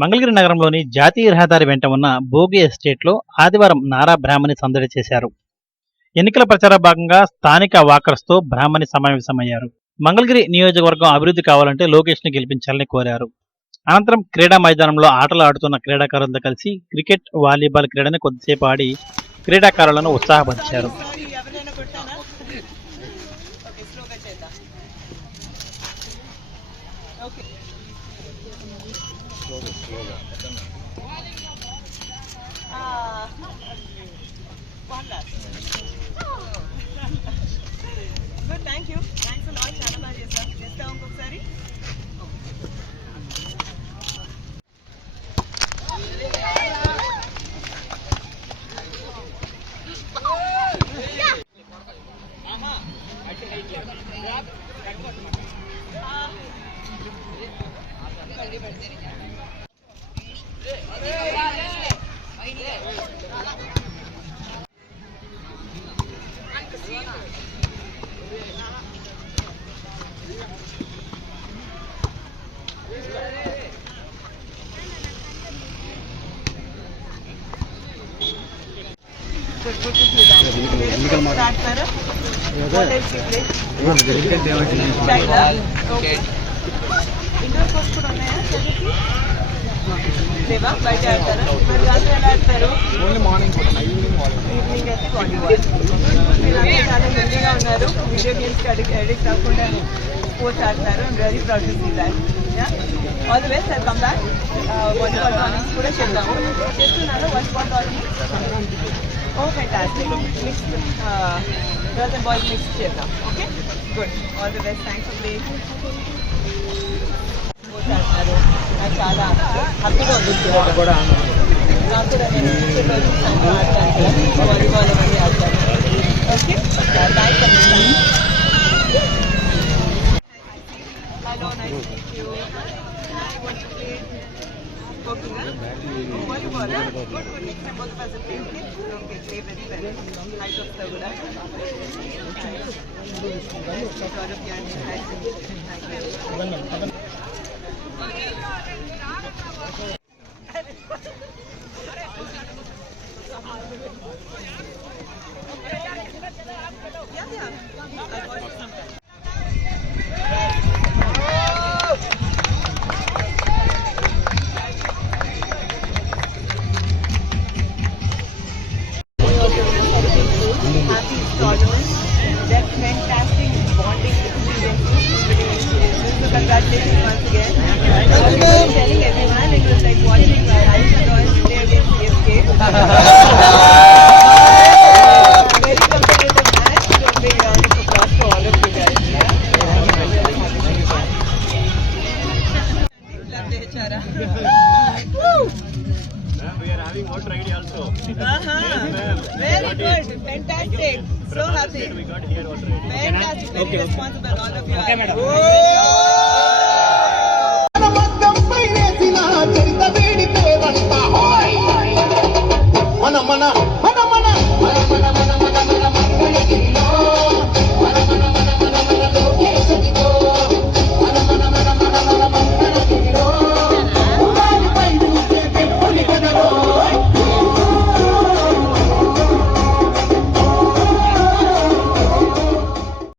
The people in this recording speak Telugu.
మంగళగిరి నగరంలోని జాతీయ రహదారి వెంట ఉన్న భోగి ఎస్టేట్లో ఆదివారం నారా బ్రాహ్మణి సందడి చేశారు. ఎన్నికల ప్రచార భాగంగా స్థానిక వాకర్స్తో బ్రాహ్మణి సమావేశమయ్యారు. మంగళగిరి నియోజకవర్గం అభివృద్ధి కావాలంటే లోకేష్ని గెలిపించాలని కోరారు. అనంతరం క్రీడా మైదానంలో ఆటలు ఆడుతున్న క్రీడాకారులతో కలిసి క్రికెట్ వాలీబాల్ క్రీడని కొద్దిసేపు ఆడి క్రీడాకారులను ఉత్సాహపరిచారు. ఓకే స్లోగా చేద్దాం okay good thank you thanks lot చాలా బాగా చేశాం చేస్తాం ఇంకొకసారి ఇండోర్ కోర్స్ కూడా ఉన్నాయా లేవా బయట ఆడతారు మరి రాత్రి ఎలా ఆడతారు ఈవినింగ్ అయితే వాలీబాల్ మీరంతా చాలా హెల్దీగా ఉన్నారు వీడియో గేమ్స్కి అడిక్ట్ అడిక్ట్ అవ్వకుండా స్పోర్ట్స్ ఆడతారు and very proud to see that all the best come back volleyball tournaments కూడా చేద్దాము చేస్తున్నాను fantastic mix girls and boys mix చేద్దాం okay good all the best thanks for playing ఆడుతున్నారు నాకు చాలా హ్యాపీగా ఉంది నాకు కూడా నాకు కూడా నేను ఫ్యూచర్లో వచ్చి సాయంత్రం ఆడతాను వాలీబాల్ అవన్నీ ఆడతాను okay thanks hello nice meet you working on. Worry about it. Good, good. Next time, both of us will play with it. Don't get play very well. Height of the Buddha. Sort of young height. Thank you. अरे congratulations once again. I was telling everyone it was like watching uh, Rajasthan Royals play against CSK. Very competitive match. So big round of applause all of you guys. Yeah. Lovely Chara. We are having ID also. Uh-huh. Very good. Fantastic. So happy. We got here ID. Fantastic. Very responsible, all of you. Okay, madam. Ramana.